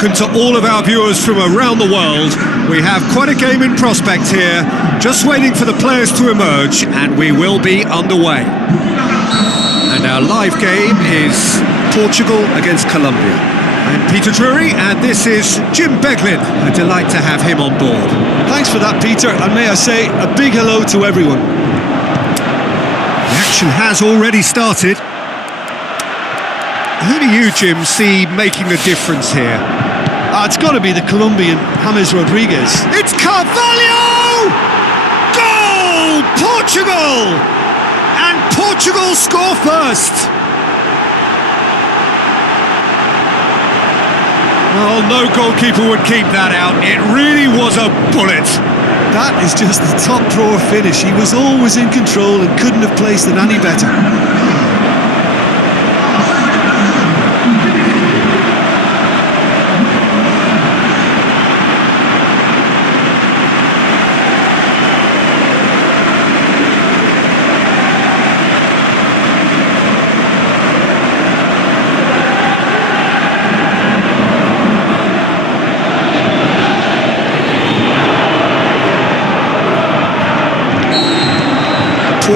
spoken to all of our viewers from around the world. We have quite a game in prospect here, just waiting for the players to emerge, and we will be underway. And our live game is Portugal against Colombia. I'm Peter Drury, and this is Jim Beglin. A delight to have him on board. Thanks for that, Peter, and may I say a big hello to everyone. The action has already started. Who do you, Jim, see making a difference here? It's got to be the Colombian, James Rodriguez. It's Carvalho! Goal! Portugal! And Portugal score first! Well, no goalkeeper would keep that out. It really was a bullet. That is just the top drawer finish. He was always in control and couldn't have placed it any better.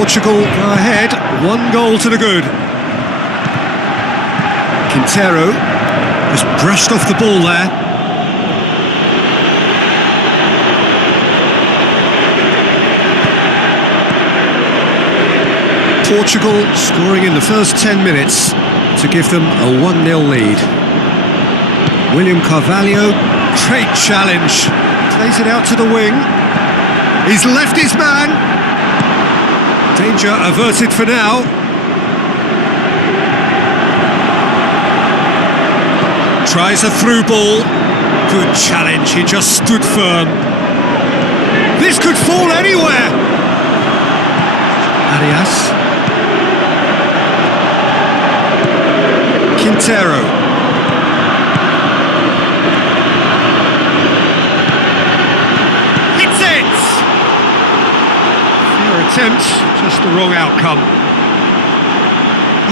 Portugal go ahead, 1 goal to the good. Quintero just brushed off the ball there. Portugal scoring in the first 10 minutes to give them a 1-0 lead. William Carvalho, great challenge. Plays it out to the wing. He's left his man. Danger averted for now. Tries a through ball. Good challenge, he just stood firm. This could fall anywhere. Arias. Quintero. Hits it! Fair attempt. Just the wrong outcome.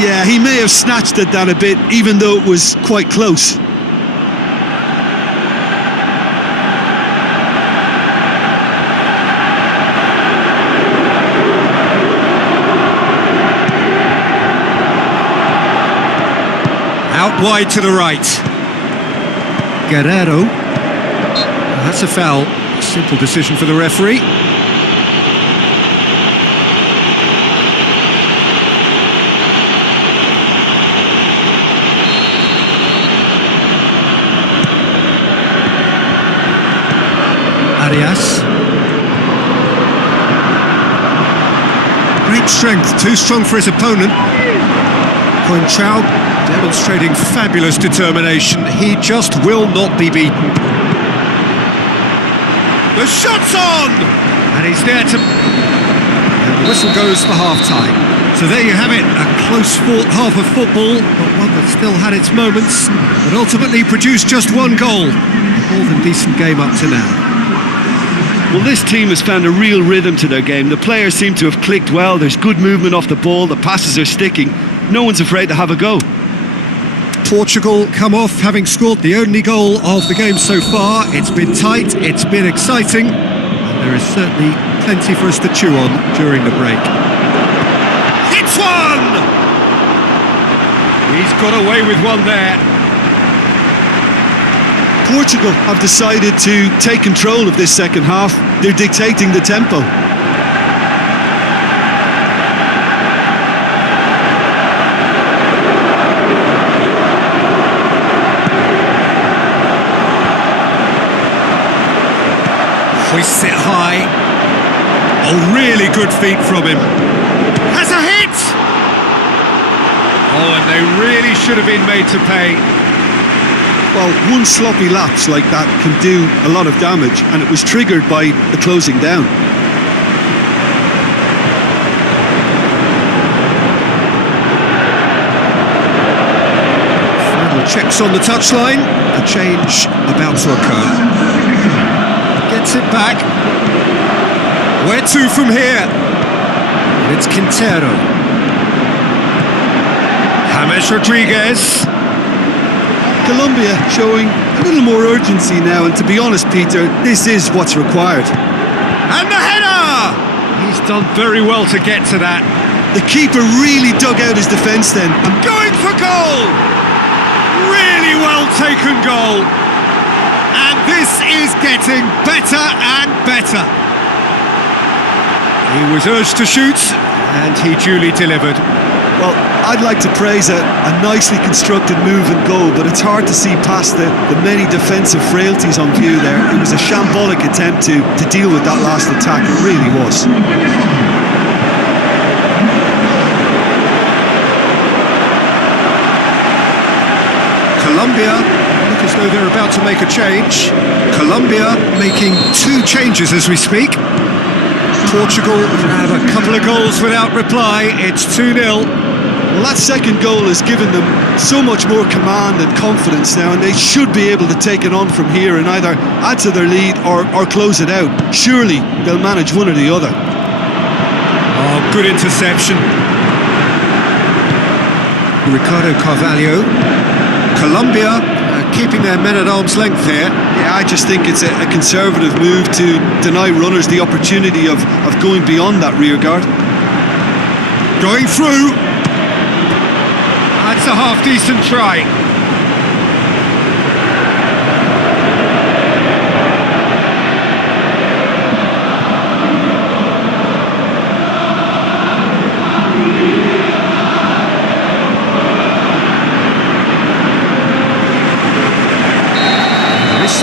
Yeah, he may have snatched it down a bit, even though it was quite close. Out wide to the right. Guerrero. That's a foul. Simple decision for the referee. Arias. Great strength, too strong for his opponent. Coentrao demonstrating fabulous determination. He just will not be beaten. The shot's on! And he's there to... And the whistle goes for half-time. So there you have it, a close-fought half of football, but one that still had its moments, but ultimately produced just 1 goal. A more than decent game up to now. Well, this team has found a real rhythm to their game. The players seem to have clicked well. There's good movement off the ball. The passes are sticking. No one's afraid to have a go. Portugal come off having scored the only goal of the game so far. It's been tight, it's been exciting, and there is certainly plenty for us to chew on during the break. Hits one! He's got away with one there. Portugal have decided to take control of this second half. They're dictating the tempo. Hoists it high. Oh, really good feet from him. Has a hit! Oh, and they really should have been made to pay. Well, one sloppy lapse like that can do a lot of damage, and it was triggered by the closing down. Final checks on the touchline. A change about to occur. Gets it back. Where to from here? And it's Quintero. James Rodriguez. Colombia showing A little more urgency now, and to be honest, Peter, this is what's required. And the header! He's done very well to get to that. The keeper really dug out his defence then. Going for goal! Really well taken goal. And this is getting better and better. He was urged to shoot, and he duly delivered. Well, I'd like to praise a nicely constructed move and goal, but it's hard to see past the many defensive frailties on view there. It was a shambolic attempt to deal with that last attack, it really was. Colombia look as though they're about to make a change. Colombia making 2 changes as we speak. Portugal have a couple of goals without reply. It's 2-0. Well, that second goal has given them so much more command and confidence now, and they should be able to take it on from here and either add to their lead or close it out. Surely they'll manage one or the other. Oh, good interception. Ricardo Carvalho. Colombia keeping their men at arm's length here. Yeah, I just think it's a conservative move to deny runners the opportunity of going beyond that rear guard. Going through. That's a half-decent try.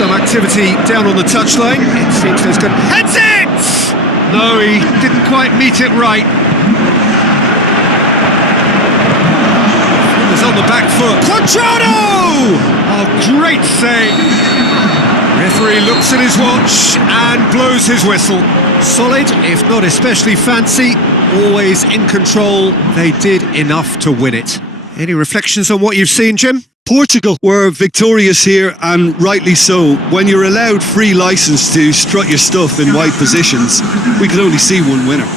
Some activity down on the touchline. It seems there's good. Heads it! No, he didn't quite meet it right. It was on the back foot. Quadrado! Oh, great save. Referee looks at his watch and blows his whistle. Solid, if not especially fancy. Always in control. They did enough to win it. Any reflections on what you've seen, Jim? Portugal were victorious here, and rightly so. When you're allowed free licence to strut your stuff in wide positions, we could only see one winner.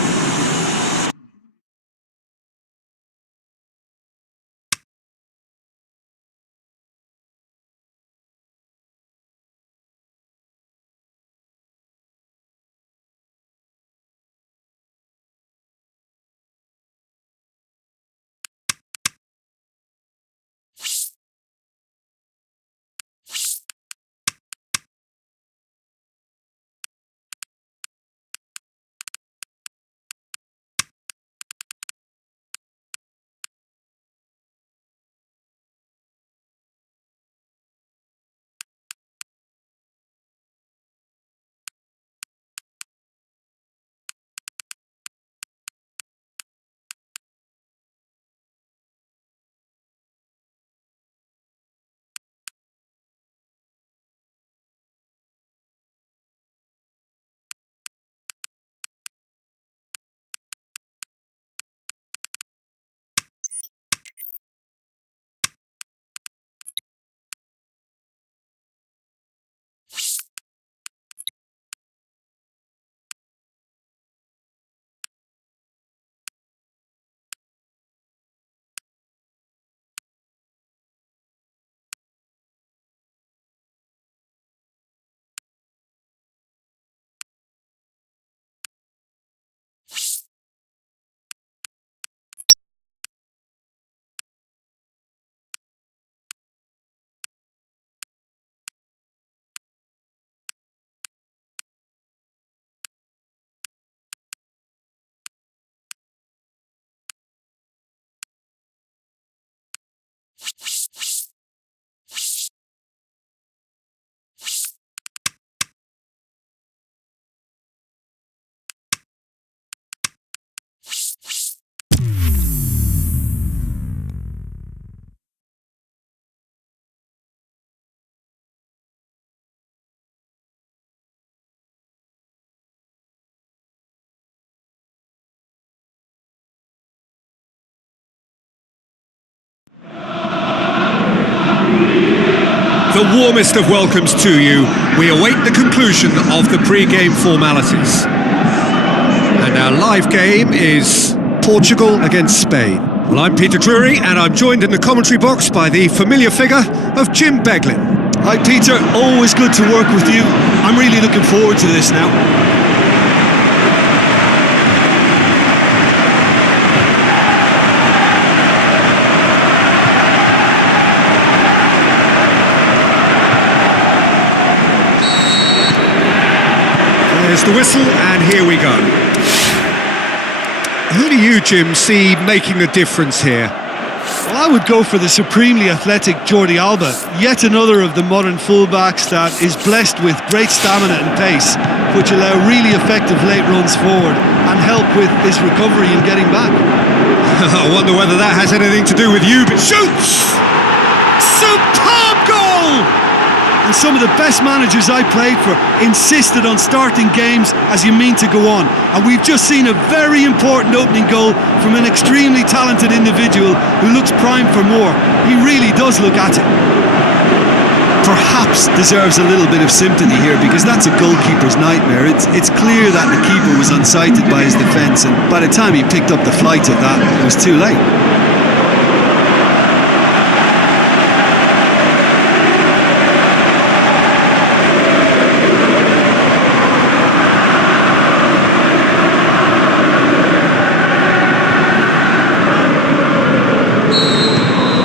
The warmest of welcomes to you. We await the conclusion of the pre-game formalities. And our live game is Portugal against Spain. Well, I'm Peter Drury, and I'm joined in the commentary box by the familiar figure of Jim Beglin. Hi Peter, always good to work with you. I'm really looking forward to this now. There's the whistle, and here we go. Who do you, Jim, see making the difference here? Well, I would go for the supremely athletic Jordi Alba, yet another of the modern fullbacks that is blessed with great stamina and pace, which allow really effective late runs forward and help with his recovery and getting back. I wonder whether that has anything to do with you, but shoots! Superb goal! And some of the best managers I played for insisted on starting games as you mean to go on. And we've just seen a very important opening goal from an extremely talented individual who looks primed for more. He really does look at it. Perhaps deserves a little bit of sympathy here, because that's a goalkeeper's nightmare. It's clear that the keeper was unsighted by his defence, and by the time he picked up the flight of that, it was too late.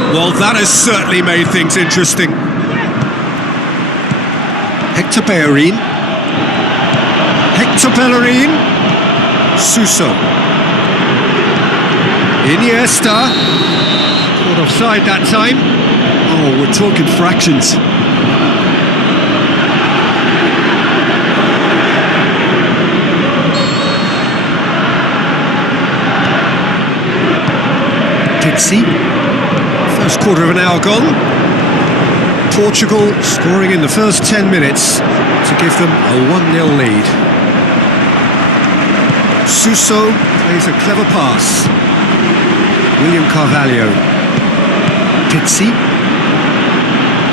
Well, that has certainly made things interesting. Hector Bellerin. Suso. Iniesta. Caught offside that time. Oh, we're talking fractions. Pizzi. First quarter of an hour gone. Portugal scoring in the first 10 minutes to give them a 1-0 lead. Suso plays a clever pass. William Carvalho. Pizzi.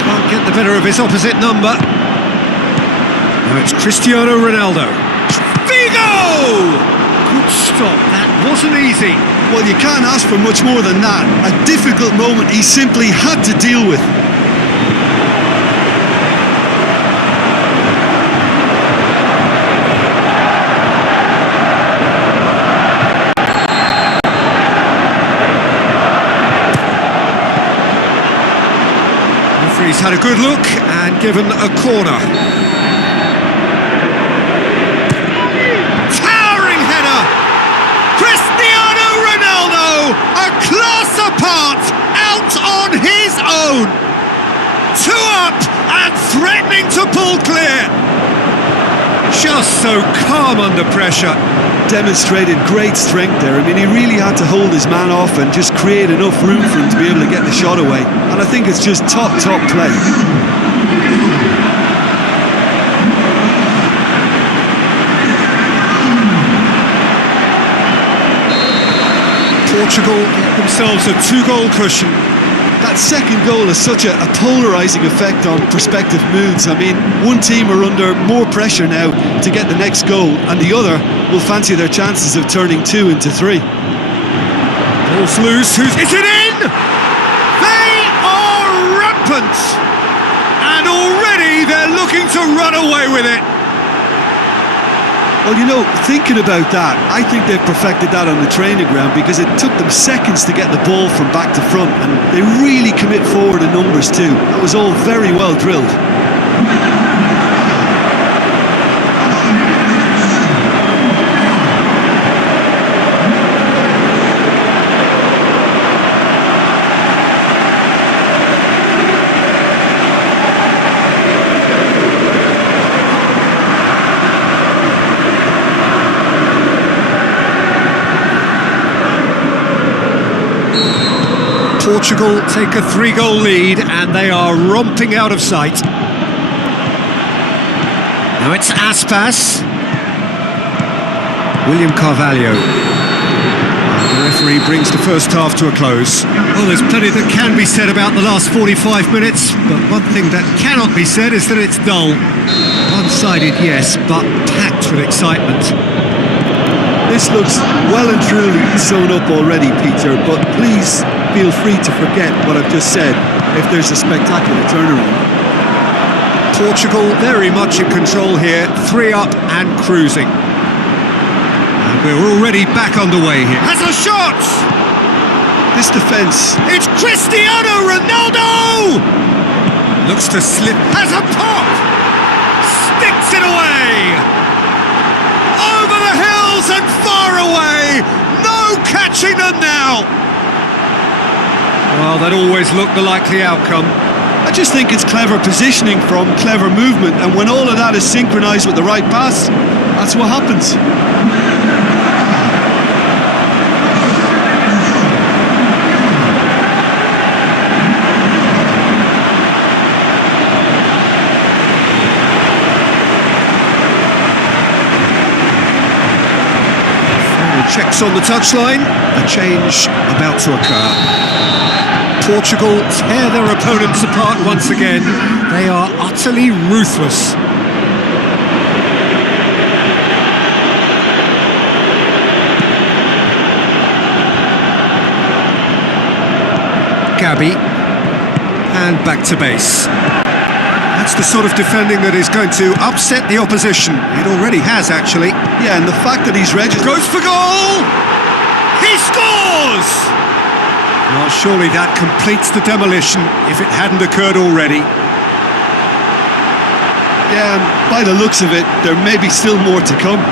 Can't get the better of his opposite number. Now it's Cristiano Ronaldo. Figo! Good stop, that wasn't easy. Well, you can't ask for much more than that. A difficult moment he simply had to deal with. Referee's had a good look and given a corner. A class apart, out on his own. 2 up and threatening to pull clear. Just so calm under pressure. Demonstrated great strength there. I mean, he really had to hold his man off and just create enough room for him to be able to get the shot away. And I think it's just top play. Portugal get themselves a 2-goal cushion. That second goal has such a polarising effect on prospective moods. I mean, one team are under more pressure now to get the next goal, and the other will fancy their chances of turning 2 into 3. Ball's loose, is it in? They are rampant! And already they're looking to run away with it. Well, you know, thinking about that, I think they've perfected that on the training ground, because it took them seconds to get the ball from back to front, and they really commit forward in numbers too. That was all very well drilled. Portugal take a 3-goal lead and they are romping out of sight. Now it's Aspas. William Carvalho. The referee brings the first half to a close. Well, there's plenty that can be said about the last 45 minutes, but one thing that cannot be said is that it's dull. One-sided, yes, but packed with excitement. This looks well and truly sewn up already, Peter, but please feel free to forget what I've just said if there's a spectacular turnaround. Portugal very much in control here, 3 up and cruising. And we're already back underway here. Has a shot! This defence. It's Cristiano Ronaldo! Looks to slip, has a pop! Sticks it away! Over the hills and far away! No catching them now! Well, that always looked the likely outcome. I just think it's clever positioning from clever movement, and when all of that is synchronised with the right pass, that's what happens. Checks on the touchline, a change about to occur. Portugal tear their opponents apart once again. They are utterly ruthless. Gabi, and back to base. That's the sort of defending that is going to upset the opposition. It already has, actually. Yeah, and the fact that he's registered... Goes for goal! He scores! Well, surely that completes the demolition if it hadn't occurred already. Yeah, and by the looks of it, there may be still more to come.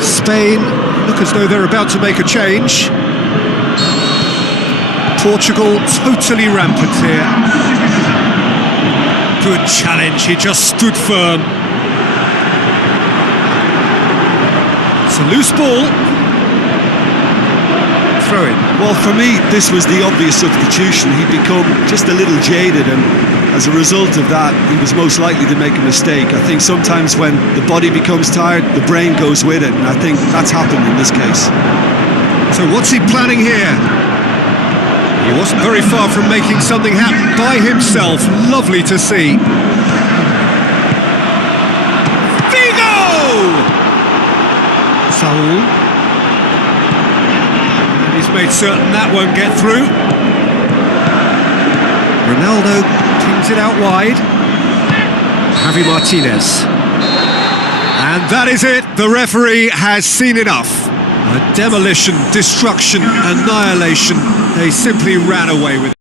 Spain look as though they're about to make a change. Portugal totally rampant here. Good challenge, he just stood firm. It's a loose ball. Throw it. Well, for me, this was the obvious substitution. He'd become just a little jaded, and as a result of that, he was most likely to make a mistake. I think sometimes when the body becomes tired, the brain goes with it, and I think that's happened in this case. So what's he planning here? He wasn't very far from making something happen by himself. Lovely to see. Vigo! Saul. He's made certain that won't get through. Ronaldo pings it out wide. Javi Martinez. And that is it. The referee has seen enough. A demolition, destruction, annihilation. They simply ran away with it.